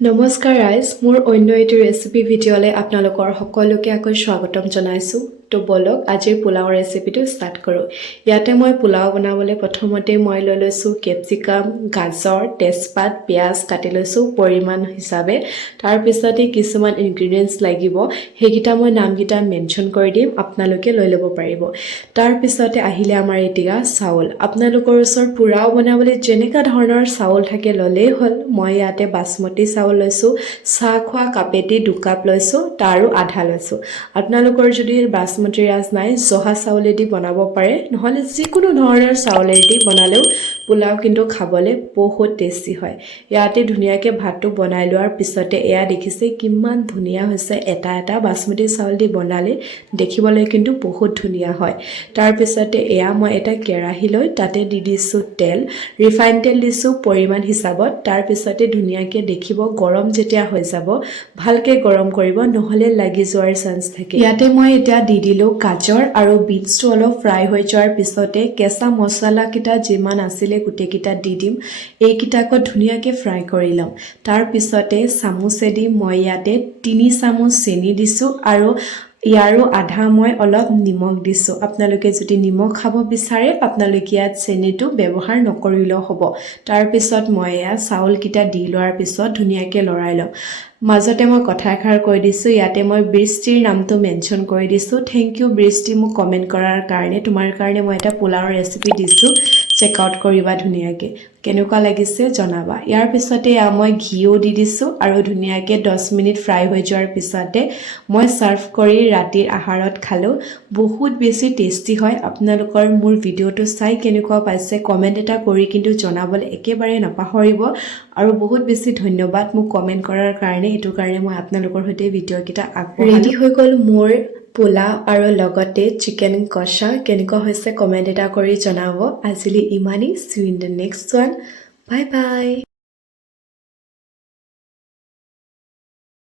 নমস্কাৰ ৰাইজ মোৰ অন্য এটি ৰেচিপি ভিডিঅ'লৈ আপোনালোকৰ সকলোকে আকৌ স্বাগতম জনাইছোঁ তো বলক আজিৰ পোলাও ৰেচিপিটো ষ্টাৰ্ট কৰোঁ ইয়াতে মই পোলাও বনাবলৈ প্ৰথমতে মই লৈ লৈছোঁ কেপচিকাম গাজৰ তেজপাত পিয়াজ কাটি লৈছোঁ পৰিমাণ হিচাপে তাৰ পিছতে কিছুমান ইনগ্ৰেডিয়েন্টছ লাগিব সেইকেইটা মই নামকেইটা মেনশ্যন কৰি দিম আপোনালোকে লৈ ল'ব পাৰিব তাৰ পিছতে আহিলে আমাৰ এতিয়া চাউল আপোনালোকৰ ওচৰত পোলাও বনাবলৈ যেনেকা ধৰণৰ চাউল থাকে ল'লেই হ'ল মই ইয়াতে বাসমতি চাউল লৈছোঁ চাহ খোৱা কাপেদি 2 কাপ লৈছোঁ তাৰো আধা লৈছোঁ আপোনালোকৰ যদি বাসমতি ৰাইচ নাই জহা চাউলেদি বনাব পাৰে নহলে যিকোনো ধৰণৰ চাউলেদি বনালেও পোলাও কিন্তু খাবলৈ বহুত টেষ্টি হয় ইয়াতে ধুনীয়াকৈ ভাতটো বনাই লোৱাৰ পিছতে এয়া দেখিছে কিমান ধুনীয়া হৈছে এটা এটা বাসমতি চাউল দি বনালে দেখিবলৈ কিন্তু বহুত ধুনীয়া হয় তাৰ পিছতে এয়া মই এটা কেৰাহী লৈ তাতে দি দিছোঁ তেল ৰিফাইন তেল দিছোঁ পৰিমাণ হিচাপত তাৰ পিছতে ধুনীয়াকৈ দেখিব গৰম যেতিয়া হৈ যাব ভালকে গৰম কৰিব নহলে লাগি যোৱাৰ চান্স থাকে ইয়াতে মই এতিয়া দি দিলোঁ গাজৰ আৰু বিনছটো অলপ ফ্ৰাই হৈ যোৱাৰ পিছতে কেঁচা মছলা কিটা যিমান আছিলে গুটেকিটা দি দিম এইকিটাকো ধুনীয়াকৈ ফ্ৰাই কৰি লম তাৰ পিছতে চামুচেদি মই ইয়াতে 3 চামুচ চেনি দিছোঁ আৰু ইয়াৰো আধা মই অলপ নিমখ দিছোঁ আপোনালোকে যদি নিমখ খাব বিচাৰে আপোনালোকে ইয়াত চেনিটো ব্যৱহাৰ নকৰিলেও হ'ব তাৰ পিছত মই ইয়া চাউলকিটা দি লোৱাৰ পিছত ধুনীয়াকৈ লৰাই লম মাজতে মই কথা এষাৰ কৈ দিছোঁ ইয়াতে মই বৃষ্টিৰ নামটো মেনশ্যন কৰি দিছোঁ থেংক ইউ বৃষ্টি মোক কমেন্ট কৰাৰ কাৰণে তোমাৰ কাৰণে মই এটা পোলাও ৰেচিপি দিছোঁ চেক আউট কৰিবা ধুনীয়াকৈ কেনেকুৱা লাগিছে জনাবা ইয়াৰ পিছতে মই ঘিও দি দিছোঁ আৰু ধুনীয়াকৈ 10 মিনিট ফ্ৰাই হৈ যোৱাৰ পিছতে মই সাৰ্ভ কৰি ৰাতিৰ আহাৰত খালো বহুত বেছি টেষ্টি হয় আপোনালোকৰ মোৰ ভিডিওটো চাই কেনেকুৱা পাইছে কমেন্ট এটা কৰি কিন্তু জনাবলৈ একেবাৰে নাপাহৰিব আৰু বহুত বেছি ধন্যবাদ মোক কমেন্ট কৰাৰ কাৰণে এটো কাৰণে মই আপোনালোকৰ সৈতে ভিডিও কিটা আগবঢ়ালো ৰেডি হৈ গ'ল মোৰ পোলাও আৰু লগতে চিকেন কষা কেনেকুৱা হৈছে কমেন্ট এটা কৰি জনাব আজিলি ইমানেই see you in the next one bye bye